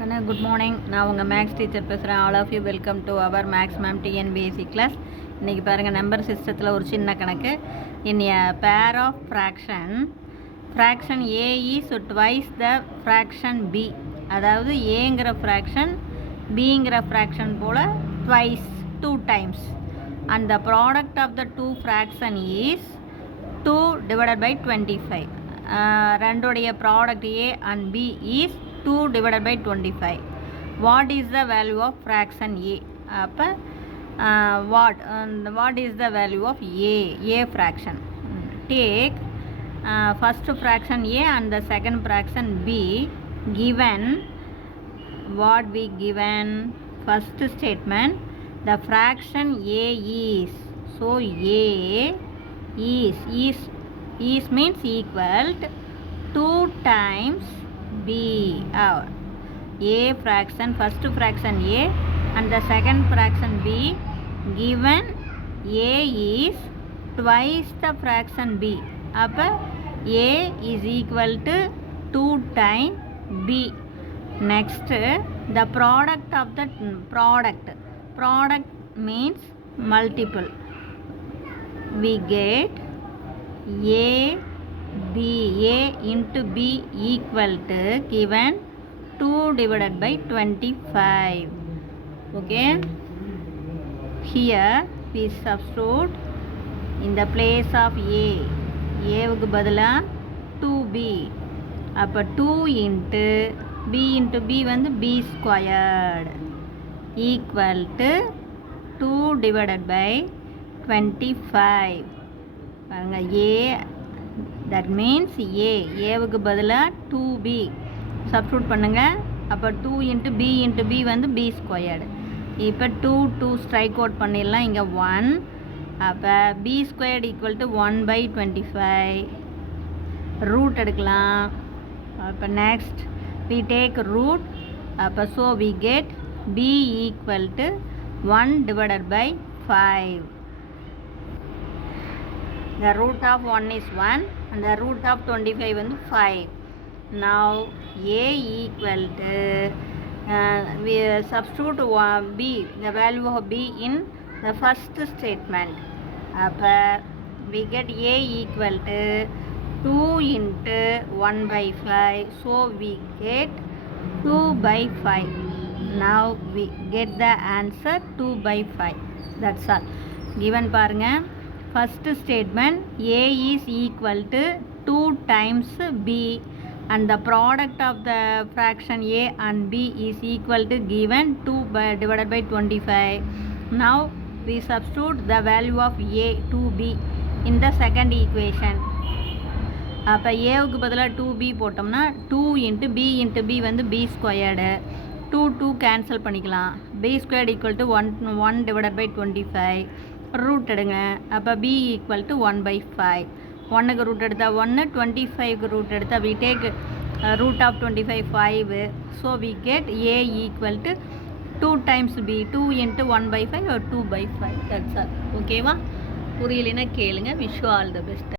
Good morning. நான் உங்கள் maths teacher பேசுகிறேன். All of you welcome to our maths ma'am TNPSC class. இன்றைக்கி பாருங்கள், நம்பர் சிஸ்டத்தில் ஒரு சின்ன கணக்கு. In a pair of fraction A is twice the fraction B. அதாவது ஏங்கிற ஃப்ராக்ஷன் பிங்கிற ஃப்ராக்ஷன் போல் twice 2 times. And the product of the two fraction is 2 divided by 25. ரெண்டுடைய product A and B is 2 divided by 25. What is the value of fraction A? அப்போ what is the value of A fraction? Take first fraction A and the second fraction B. Given what we given first statement, the fraction A is, so A is means equal to 2 times B. A fraction, first fraction A and the second fraction B. Given A is twice the fraction B. அப்போ A is equal to 2 times B. Next, the product of the product means multiple. We get A into B equal to given 2 divided by 25. Okay, here we substitute in the place of Aவுக்கு பதிலாக 2B. அப்போ 2 into B வந்து B squared equal to 2 divided by 25. பாருங்க, A, that means Aவுக்கு பதிலாக 2B substitute பண்ணுங்கள். அப்போ 2 into B வந்து B squared. இப்போ 2 strike out பண்ணிடலாம். இங்கே 1. அப்போ B squared equal to 1 by 25. Root எடுக்கலாம். அப்போ நெக்ஸ்ட் we take root. அப்போ so we get B equal to 1 divided by 5. The root of 1 is 1 and the root of 25 is 5. Now A equal to we substitute B, the value of B in the first statement. அப்போ we get A equal to 2 into 1 by 5. So we get 2 by 5. Now we get the answer 2 by 5. That's all. Given பாருங்க, first statement A is equal to 2 times B and the product of the fraction A and B is equal to given 2 divided by 25. Now we substitute the value of A 2B in the second equation. அப்போ ஏவுக்கு பதிலாக 2B போட்டோம்னா 2 into B வந்து B squared. 2 cancel பண்ணிக்கலாம். B squared equal to 1 divided by 25. Root எடுங்க. அப்போ B equal to 1 by 5. 1க்கு root எடுத்தால் 1, 25க்கு root எடுத்தால் we take root of 25 5. So we get A equal to 2 times B. 2 into 1 by 5 or 2 by 5. That's all. ஓகேவா? புரியலைன்னா கேளுங்க. wish you all the best.